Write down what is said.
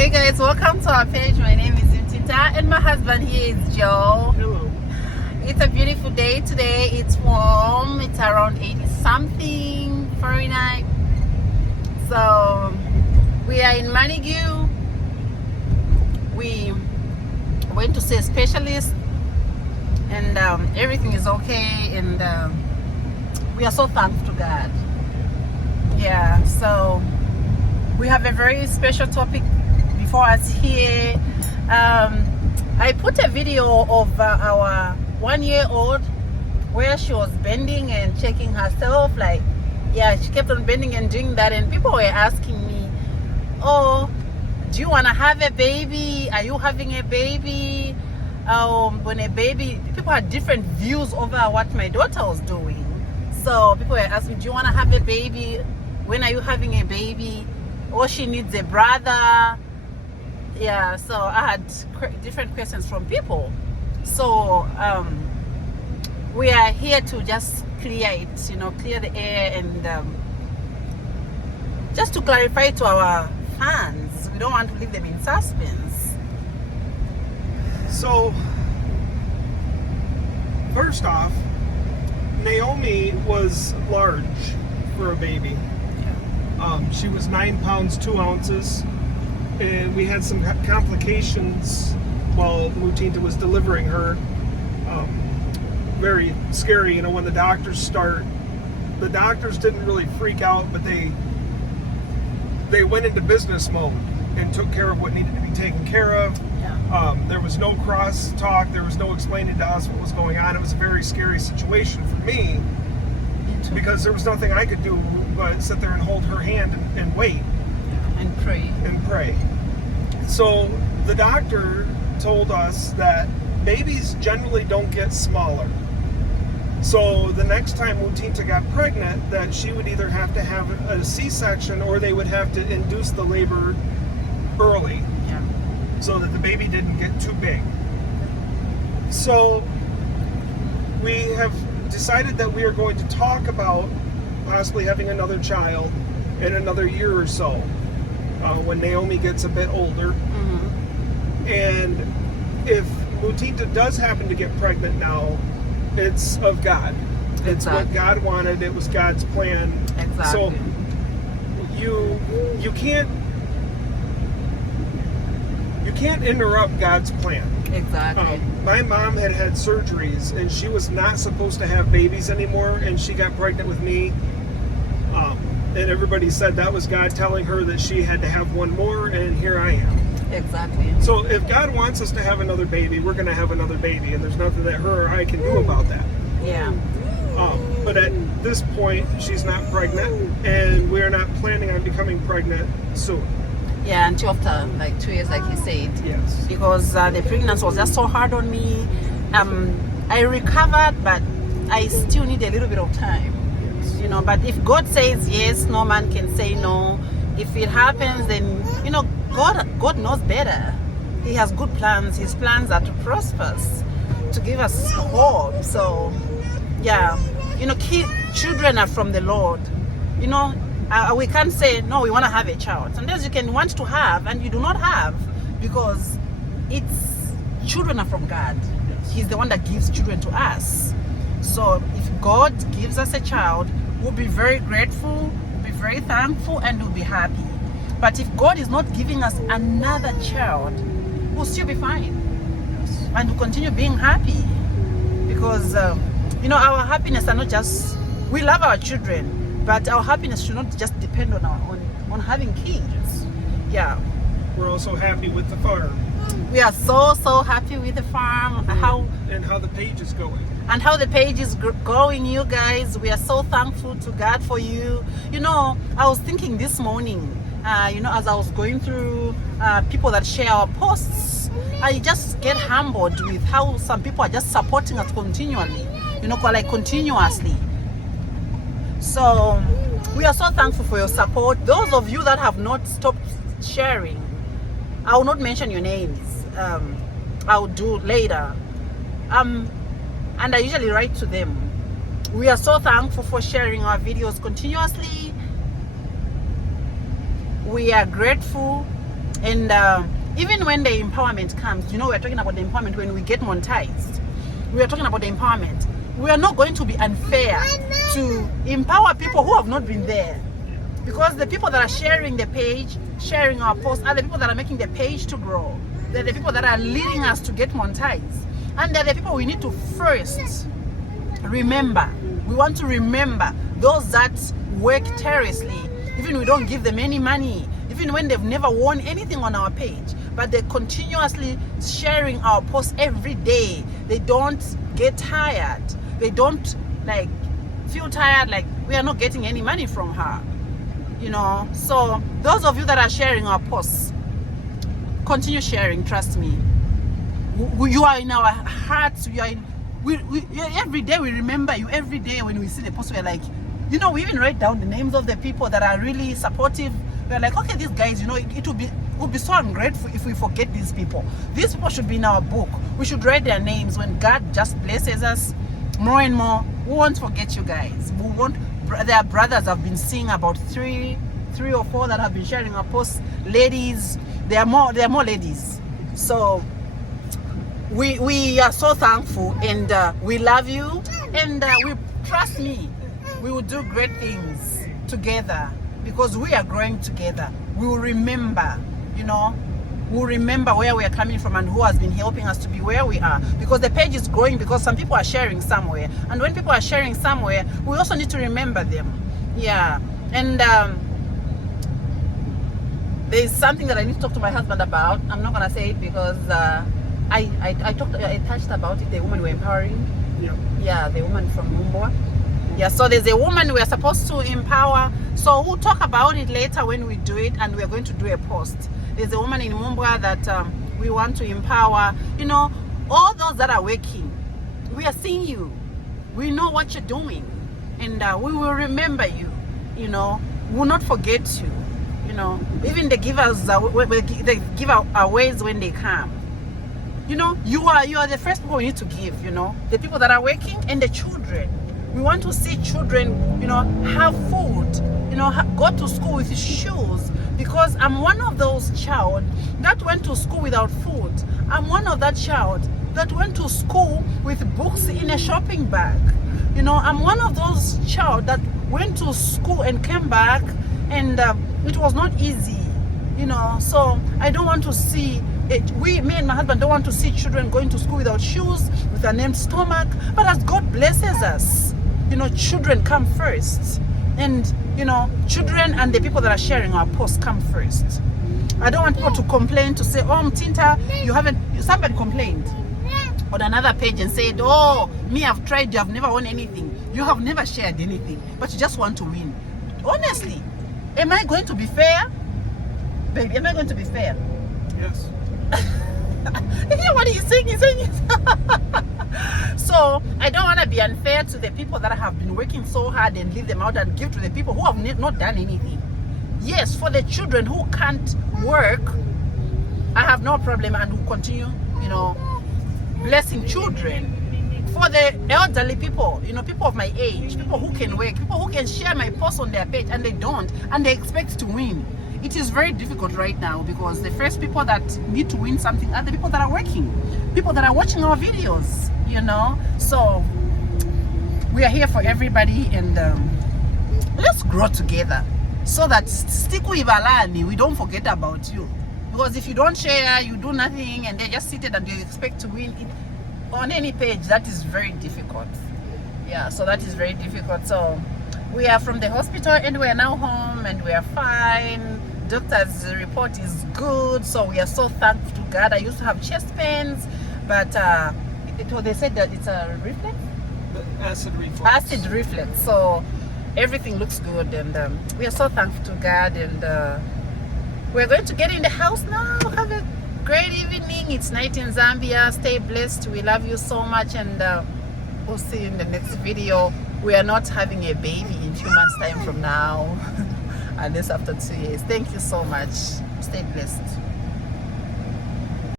Hey guys, welcome to our page. My name is Utita and my husband here is Joe. Hello. It's a beautiful day today. It's warm. It's around 80 something Fahrenheit. So we are in Manigu. We went to see a specialist and everything is okay, and we are so thankful to God. Yeah, so we have a very special topic before us here. I put a video of our 1-year-old where she was bending and checking herself, like, yeah, she kept on bending and doing that, and people were asking me, oh, do you want to have a baby? Are you having a baby? When a baby, people had different views over what my daughter was doing. So people were asking, do you want to have a baby? When are you having a baby? Or she needs a brother. Yeah, so I had different questions from people. So we are here to just clear it, clear the air, and just to clarify to our fans. We don't want to leave them in suspense. So, first off, Naomi was large for a baby. She was 9 pounds 2 ounces, and we had some complications while Mutinta was delivering her. Very scary, when the doctors start. The doctors didn't really freak out, but they went into business mode and took care of what needed to be taken care of. Yeah. There was no cross talk. There was no explaining to us what was going on. It was a very scary situation for me because there was nothing I could do but sit there and hold her hand and wait. And pray. And pray. So the doctor told us that babies generally don't get smaller. So the next time Mutinta got pregnant, that she would either have to have a C-section or they would have to induce the labor early. Yeah. So that the baby didn't get too big. So we have decided that we are going to talk about possibly having another child in another year or so, when Naomi gets a bit older. Mm-hmm. And if Mutinta does happen to get pregnant now, it's of God. It's what God wanted. It was God's plan. Exactly. So you can't interrupt God's plan. Exactly. My mom had surgeries, and she was not supposed to have babies anymore, and she got pregnant with me. And everybody said that was God telling her that she had to have one more, and here I am. Exactly. So if God wants us to have another baby, we're going to have another baby, and there's nothing that her or I can do about that. Yeah. But at this point, she's not pregnant, and we're not planning on becoming pregnant soon. Yeah, until after like 2 years, like he said. Yes. Because the pregnancy was just so hard on me. I recovered, but I still need a little bit of time. Yes. But if God says yes, no man can say no. If it happens, then God knows better. He has good plans. His plans are to prosper us, to give us hope. So, yeah, children are from the Lord. We can't say, no, we want to have a child. Sometimes you can want to have and you do not have, because children are from God. Yes. He's the one that gives children to us. So if God gives us a child, we'll be very grateful, we'll be very thankful, and we'll be happy. But if God is not giving us another child, we'll still be fine. Yes. And we'll continue being happy. Because, our happiness are not just, we love our children, but our happiness should not just depend on having kids. Yeah. We're also happy with the farm. We are so happy with the farm, how the page is going. And how the page is going, you guys. We are so thankful to God for you. I was thinking this morning, as I was going through people that share our posts, I just get humbled with how some people are just supporting us continually, continuously. So we are so thankful for your support. Those of you that have not stopped sharing, I will not mention your names. I'll do later. And I usually write to them. We are so thankful for sharing our videos continuously. We are grateful And even when the empowerment comes, we're talking about the empowerment when we get monetized. We are talking about the empowerment. We are not going to be unfair to empower people who have not been there. Because the people that are sharing the page, sharing our posts, are the people that are making the page to grow. They're the people that are leading us to get monetized. And they're the people we need to first remember. We want to remember those that work tirelessly, even we don't give them any money, even when they've never won anything on our page, but they're continuously sharing our posts every day. They don't get tired. They don't feel tired like we are not getting any money from her. So those of you that are sharing our posts, continue sharing, trust me. You are in our hearts. You are in, we every day we remember you. Every day when we see the post, we're like, we even write down the names of the people that are really supportive. We're like, okay, these guys, it would be so ungrateful if we forget these people. These people should be in our book. We should write their names. When God just blesses us more and more, we won't forget you guys. We won't. Their brothers have been seeing about three or four that have been sharing our posts. Ladies, there are more ladies. So we are so thankful, and we love you, and we trust me, we will do great things together because we are growing together. We will remember, we'll remember where we are coming from and who has been helping us to be where we are, because the page is growing because some people are sharing somewhere, and when people are sharing somewhere, we also need to remember them. And there's something that I need to talk to my husband about. I'm not gonna say it because I touched about it, the woman we're empowering. The woman from Mumbwa. So there's a woman we're supposed to empower, so we'll talk about it later when we do it, and we're going to do a post. There's a woman in Mumbwa that we want to empower. All those that are working, we are seeing you, we know what you're doing, and we will remember you. We will not forget you. Even the givers, they give aways when they come. You are the first people we need to give. The people that are working and the children. We want to see children, have food, go to school with shoes, because I'm one of those child that went to school without food. I'm one of that child that went to school with books in a shopping bag. I'm one of those child that went to school and came back, and it was not easy, so I don't want to see it. Me and my husband don't want to see children going to school without shoes, with an empty stomach. But as God blesses us, children come first, and children and the people that are sharing our posts come first. I don't want people to complain, to say, oh, Mtinta, somebody complained on another page and said, oh, me, I've tried, you have never won anything, you have never shared anything, but you just want to win. Honestly, am I going to be fair? Baby, am I going to be fair? Yes. You hear what he's saying? He's saying so I don't want to be unfair to the people that have been working so hard and leave them out and give to the people who have not done anything. Yes, for the children who can't work, I have no problem, and who continue, blessing children. For the elderly people, people of my age, people who can work, people who can share my posts on their page and they don't, and they expect to win. It is very difficult right now, because the first people that need to win something are the people that are working, people that are watching our videos, So we are here for everybody, and let's grow together so that we don't forget about you. Because if you don't share, you do nothing, and they just seated and you expect to win it on any page, that is very difficult. So that is very difficult. So we are from the hospital, and we are now home, and we are fine. Doctor's report is good, so we are so thankful to God. I used to have chest pains, but they said that it's a reflex? Acid reflux. Acid reflux. So everything looks good, and we are so thankful to God, and we're going to get in the house now. Have a great evening. It's night in Zambia. Stay blessed. We love you so much, and we'll see you in the next video. We are not having a baby in 2 months' time from now, unless after 2 years. Thank you so much. Stay blessed.